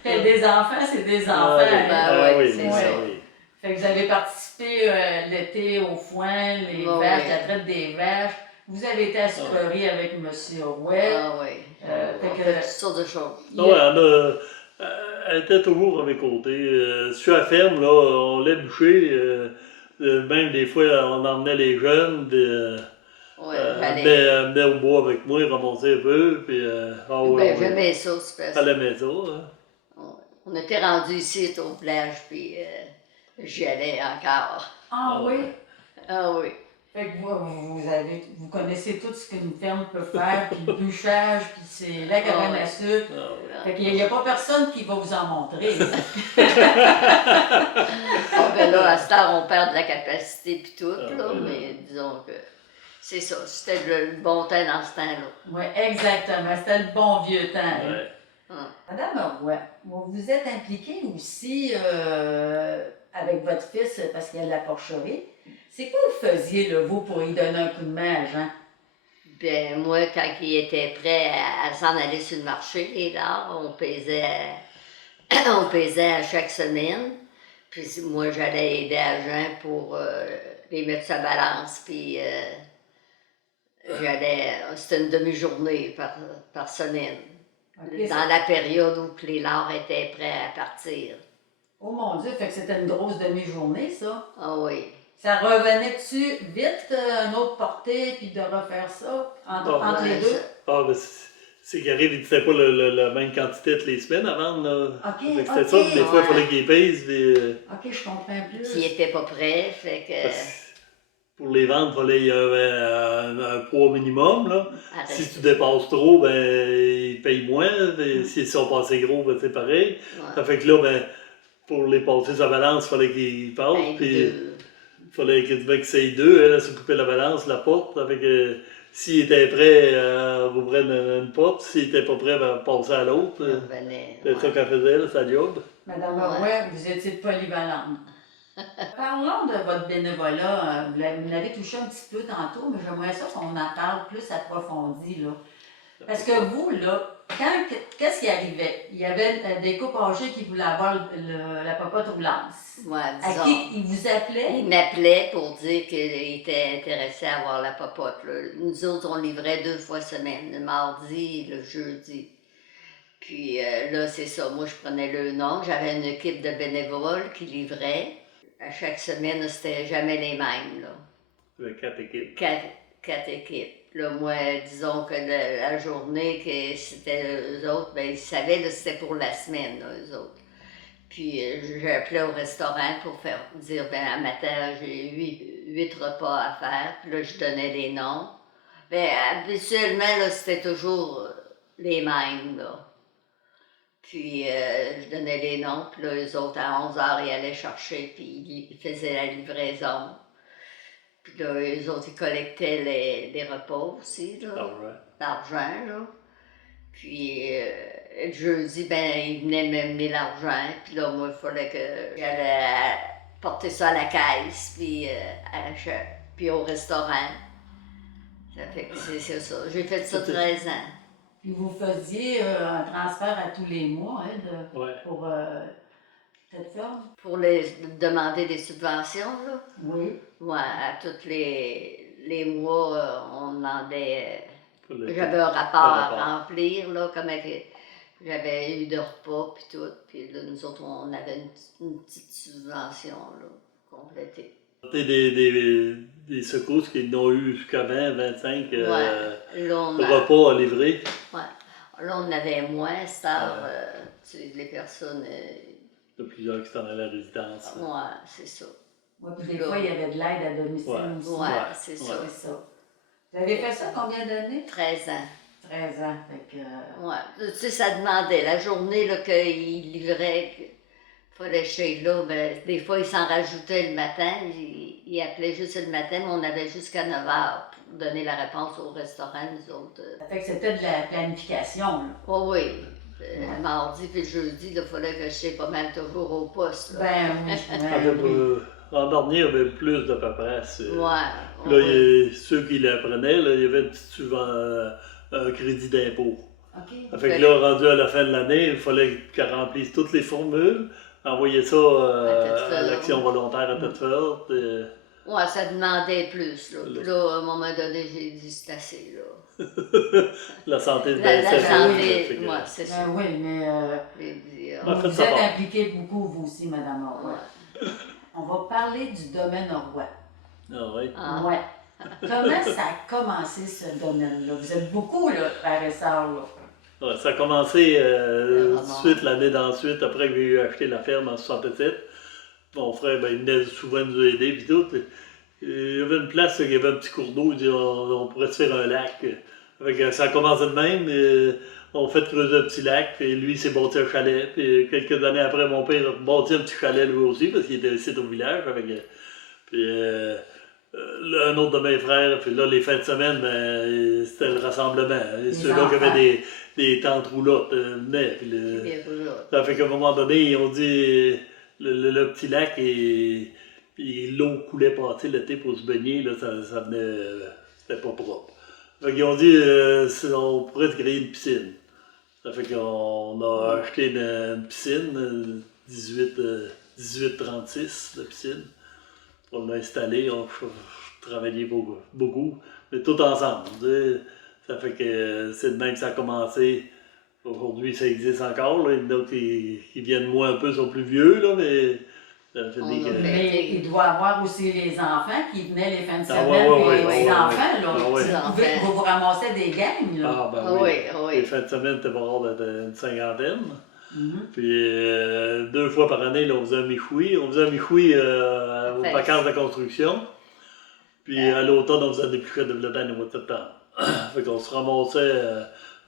Fait des enfants, c'est des enfants. Ah oui, hein? Ben oui, oui, c'est ah ça. oui. Fait que vous avez participé l'été au foin, les Oui, vaches, oui. la traite des vaches. Vous avez été à la sucrerie avec M. Roy. Ah oui. Fait On que- fait toutes sortes de choses. il Ah y ouais, a- elle était toujours à mes côtés. Sur la ferme, là, on l'a bouché. Même des fois, on emmenait les jeunes. Ouais, Elle j'allais. venait au bois avec moi, ramasser un peu. Puis, ah ouais, Ben, ouais. j'aimais ça, c'est parce Elle aimait ça. Hein. on était rendus ici au village, puis j'y allais encore. Ah oui? Ah oui. Fait que vous connaissez tout ce qu'une ferme peut faire, puis le bûchage, puis c'est la cabane Ah ouais. à sucre. Ah ouais. Fait qu'il n'y a pas personne qui va vous en montrer. Ah, ben là, à ce temps, on perd de la capacité puis tout, Ah là, ouais. mais disons que c'est ça, c'était le bon temps dans ce temps-là. Oui, exactement. C'était le bon vieux temps. hein. Ouais. Madame Roy, vous vous êtes impliquée aussi avec votre fils parce qu'il y a de la porcherie. C'est quoi vous faisiez, là, vous, pour y donner un coup de main à Jean? Ben moi, quand il était prêt à s'en aller sur le marché, les lards, on pesait à chaque semaine. Puis moi, j'allais aider à Jean pour les mettre sur la balance. Puis c'était une demi-journée par semaine. Ok, Dans la période où que les lards étaient prêts à partir. Oh mon Dieu, fait que c'était une grosse demi-journée, ça. Ah oui. Ça revenait-tu vite, un autre portée, puis de refaire ça entre les Ouais, deux? ça- Ah, ben, c'est qu'il arrive, il ne disait pas la même quantité toutes les semaines à vendre. Là. Ok, Fait que c'était ok. ça, puis des fois, il Ouais. fallait qu'il pèse. Puis, Ok, je comprends plus. S'il n'était pas prêt, fait que. pour les vendre, il fallait qu'il y ait un poids minimum. Là. à Si rester. tu dépasses trop, ben, ils payent moins. Et s'ils sont pas assez gros, ben, c'est pareil. Ouais. Ça fait que là, ben, pour les passer sa balance, il fallait qu'ils passent. Ben, Puis deux. il fallait qu'il s'aille deux. Elle s'occupait de la balance, la porte. Ça fait que s'il était prêt, vous prenez une porte. S'il était pas prêt, ben, passer à l'autre. Il revenait. C'est ça Ouais. qu'elle faisait, là, sa job. Madame Ouais. Roy, vous étiez polyvalente. Parlons de votre bénévolat. Vous l'avez touché un petit peu tantôt, mais j'aimerais ça qu'on en parle plus approfondi. Là. Parce que vous, là, qu'est-ce qui arrivait? Il y avait des couples âgés qui voulaient avoir la popote roulante. Ouais, À disons. qui ils vous appelaient? Il m'appelait pour dire qu'il était intéressé à avoir la popote. Là. Nous autres, on livrait 2 fois semaine, le mardi et le jeudi. Puis là, c'est ça. Moi, je prenais le nom. J'avais une équipe de bénévoles qui livrait. À chaque semaine, c'était jamais les mêmes. Là. Il y avait 4 équipes. Quatre équipes. Là, moi, disons que la journée que c'était eux autres, ben, ils savaient que c'était pour la semaine, là, eux autres. Puis j'appelais au restaurant pour dire, ben, à matin, j'ai 8 repas à faire. Puis là, je donnais les noms. Ben, habituellement, là, c'était toujours les mêmes, là. Puis je donnais les noms, puis là, eux autres, à 11h, ils allaient chercher, puis ils faisaient la livraison. Puis là, eux autres, ils collectaient les repas aussi, là, Alright. l'argent, là. Puis le jeudi, ben, ils venaient m'amener l'argent, puis là, moi, il fallait que j'allais porter ça à la caisse, puis, puis au restaurant. Ça fait que c'est ça. J'ai fait ça 13 ans. Puis vous faisiez un transfert à tous les mois hein, Ouais. pour cette ferme? Pour demander des subventions, là. Oui. Ouais, à tous les mois, on demandait. Pour le- J'avais un rapport Un rapport. à remplir, là, j'avais eu de repas, puis tout. Puis là, nous autres, on avait une petite subvention, là, complétée. Des secousses qui n'ont eu jusqu'à 20, 25 Là, on a- repas à livrer. ouais. Là, on avait moins, c'est les personnes. De plusieurs qui sont à la résidence. Ouais, c'est ça. Ouais, puis des fois, il y avait de l'aide à domicile Ouais. aussi. Ouais, Ouais, c'est ouais. ça. C'est ça. Vous avez fait ça combien d'années? 13 ans. 13 ans. Fait que, Ouais. Tu sais, ça demandait. La journée là, qu'il livrait, qu'il fallait chez là, ben, des fois, il s'en rajoutait le matin. Il appelait juste le matin, mais on avait jusqu'à 9 heures pour donner la réponse au restaurant, nous autres. ça fait que c'était de la planification, là. Oh oui. Le mardi puis le jeudi, il fallait que je sois pas mal toujours au poste. Là. Ben oui, En ben fait, oui. en dernier, il y avait plus de paperasse. Ouais. Là, oui. ceux qui l'apprenaient, là, il y avait un petit un crédit d'impôt. OK. Ça fait que là, rendu à la fin de l'année, il fallait qu'elle remplisse toutes les formules, envoyer ça à l'action volontaire à Thetford. Ouais, ça demandait plus. Là. Puis là, à un moment donné, j'ai dit c'est assez. Là. La santé de La baissait. santé, ouais, c'est ça. Ben oui, mais J'ai dit, Ben, vous faites vous ça êtes part. impliqué beaucoup, vous aussi, Madame Roy. ouais. On va parler du domaine Roy. Ah oui. Ah. Ouais. Comment ça a commencé, ce domaine-là? Vous êtes beaucoup, là, frères et sœurs, là. Ouais, ça a commencé Vraiment. suite l'année d'ensuite, après que j'ai acheté la ferme en 67. Mon frère, ben, il venait souvent nous aider, puis tout. Il y avait une place, il y avait un petit cours d'eau, il dit on pourrait se faire un lac. Fait que ça a commencé de même, on fait creuser un petit lac, puis lui, il s'est bâti un chalet. Puis quelques années après, mon père a bâti un petit chalet lui aussi, parce qu'il était ici au village. Puis là, un autre de mes frères, puis là, les fins de semaine, ben, c'était le rassemblement. Et ceux-là qui avaient des tentes roulottes venaient. Puis Bien, voilà. ça fait qu'à un moment donné, ils ont dit le petit lac et puis l'eau coulait pas, tu sais, l'été pour se baigner, là, ça venait. C'était pas propre. Fait qu'ils ont dit on pourrait se créer une piscine. Ça fait qu'on a acheté une piscine, 1836 de piscine. On l'a installée, on travaillait beaucoup, mais tout ensemble. Tu sais. Ça fait que c'est de même que ça a commencé. Aujourd'hui, ça existe encore. Là. Il y en a qui viennent moins un peu, sont plus vieux, là, mais ça fait On des a que- fait. Mais il doit y avoir aussi les enfants qui venaient les fins de Ah, semaine, ouais, puis ouais, les ouais, enfants, ouais. là. Ah, ouais. Vous ramassez des gangs, là. Ah, ben Ah oui. oui, Les oui. fins de semaine, t'es pas rare d'une cinquantaine. Mhm. Puis 2 fois par année, là, on faisait un michoui. On faisait un michoui aux Fait. vacances de construction. Puis à l'automne, on faisait des plus de développement au mois de septembre. Fait qu'on se ramassait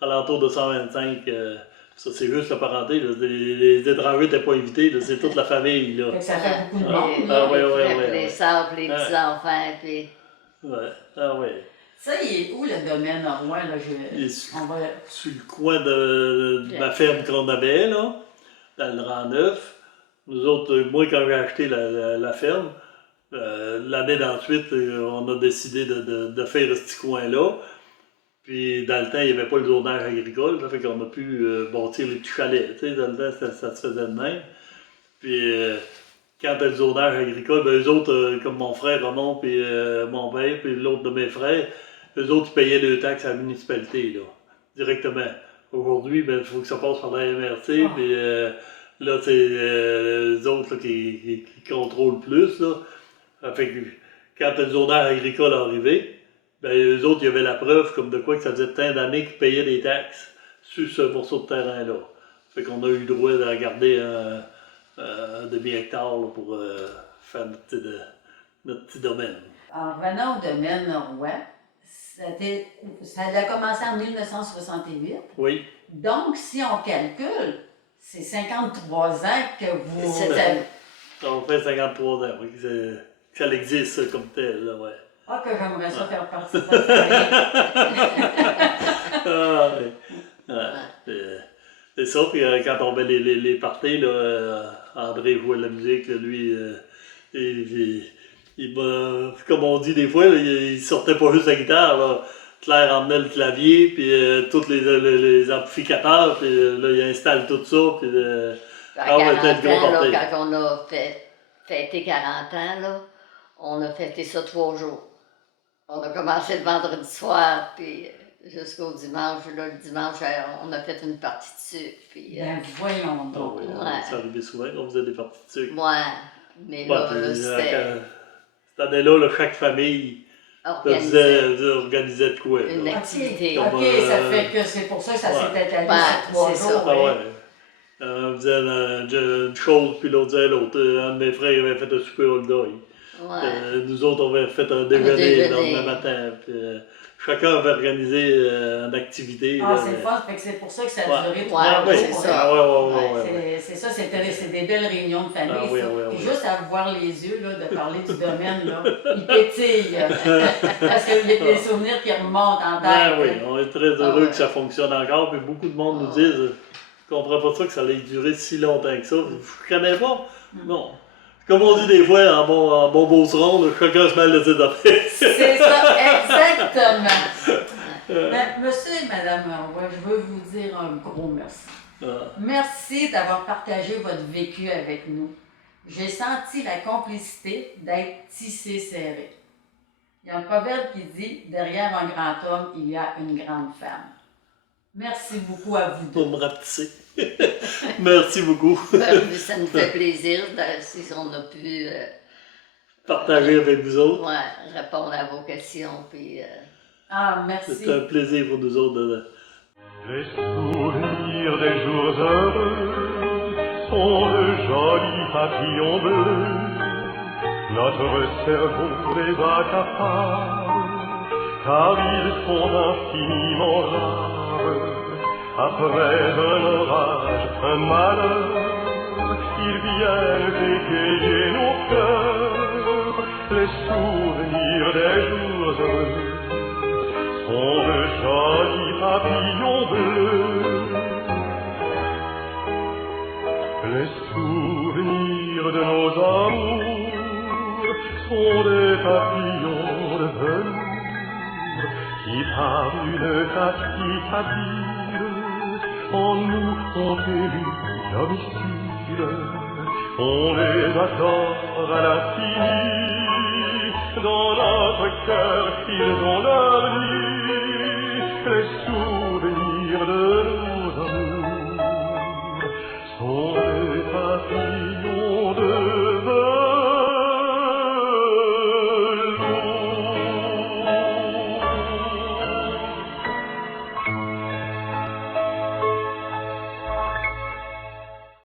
à l'entour de 125. Ça, c'est juste la parenté. Là. Les étrangers n'étaient pas invités. là. C'est toute la famille. Là. Fait que ça fait beaucoup de Ah, monde, Les, là. ouais, les ouais, frères, ouais, les ouais. sœurs, puis les Ouais. petits-enfants, puis... Ouais. Ah ouais. Ça, il est où, le domaine Roy, là? Il est sur, On va... sur le coin de la ferme qu'on avait, là, dans le Rang Neuf. Nous autres, moi, quand j'ai acheté la ferme, l'année d'ensuite, on a décidé de faire ce petit coin-là. Puis dans le temps, il n'y avait pas le zonage agricole, ça fait qu'on a pu bâtir les petits chalets. Tu sais, dans le temps, ça se faisait de même. Puis quand t'as le zonage agricole, ben, eux autres, comme mon frère Ramon, puis mon père, puis l'autre de mes frères, eux autres, ils payaient le taxe à la municipalité, là, directement. Aujourd'hui, ben, il faut que ça passe par la MRC, puis là, c'est eux autres là, qui contrôlent plus, là. Ça fait que quand le zonage agricole est arrivé, ben, eux autres, il y avait la preuve comme de quoi que ça faisait tant d'années qu'ils payaient des taxes sur ce morceau de terrain-là. Fait qu'on a eu le droit de garder un demi-hectare là, pour faire notre petit domaine. En revenant au domaine Roy, ça a commencé en 1968. Oui. Donc, si on calcule, c'est 53 ans que vous... C'est ça. Ça va faire 53 ans, oui, que ça existe comme tel, là, ouais. Ah, que j'aimerais ça faire partie de votre famille. Ah, ouais. C'est ça, puis quand on met les parties, là, André jouait de la musique, là, lui, comme on dit des fois, là, il sortait pas juste la guitare, là. Claire emmenait le clavier, puis tous les amplificateurs, puis là, il installe tout ça, puis... À Ah ouais, 40 t'as le gros ans, là, party. quand on a fêté 40 ans, là, on a fêté ça 3 jours. On a commencé le vendredi soir, puis jusqu'au dimanche. Là, le dimanche, on a fait une partie de sucre. Puis, Ben, voyons Ah donc. oui, Ouais. ça arrivait souvent qu'on faisait des parties de sucre. ouais, mais Ouais, là, puis, là, c'était cette année-là, là, chaque famille organisé. organisait de quoi. Une là. activité. OK, Comme, ça fait que c'est pour ça que ça ouais. s'est étalé Ouais, sur 3 c'est ça. jours. Ah oui. ouais. On faisait une chose, puis l'autre disait l'autre. Un de mes frères avait fait un super hot dog. Ouais. Nous autres, on avait fait un déjeuner le déjeuner. lendemain matin. Puis, chacun avait organisé une activité. Ah, là, c'est mais- le fun, fait que c'est pour ça que ça a Ouais. duré Ouais, 3 jours. c'est ça. Ah, ouais. C'est ça, c'est des belles réunions de famille. Ah, oui, ça. oui, Puis oui. juste à vous voir les yeux, là, de parler du domaine, là, ils pétillent. Parce qu'il y a des souvenirs qui remontent en tête. Ah oui, on est très Ah heureux ouais. que ça fonctionne encore. Puis beaucoup de monde nous Ah. disent je comprends pas ça que ça allait durer si longtemps que ça. Je connais pas. Non. Comme on dit des fois en bon beauceron, là, chacun se mêle de ses affaires. C'est ça, exactement. Ben, monsieur et madame Roy, je veux vous dire un gros merci. Ah. Merci d'avoir partagé votre vécu avec nous. J'ai senti la complicité d'être tissé serré. Il y a un proverbe qui dit « Derrière un grand homme, il y a une grande femme ». Merci beaucoup à vous deux. Pour me rapetisser. Merci beaucoup. Ça nous fait plaisir si on a pu Partager avec vous autres. ouais, répondre à vos questions. Puis, Ah, merci. C'est un plaisir pour nous autres. Les souvenirs des jours heureux sont de jolis papillons bleus. Notre cerveau les accapare, car ils sont infiniment rares. Après un orage, un malheur, ils viennent égayer nos cœurs. Les souvenirs des jours heureux sont de jolis papillons bleus. Les souvenirs de nos amours sont des papillons de velours qui par une captive habile en nous ont élu domicile. On les adore à l'infini, dans notre cœur ils ont leur nid. Les souvenirs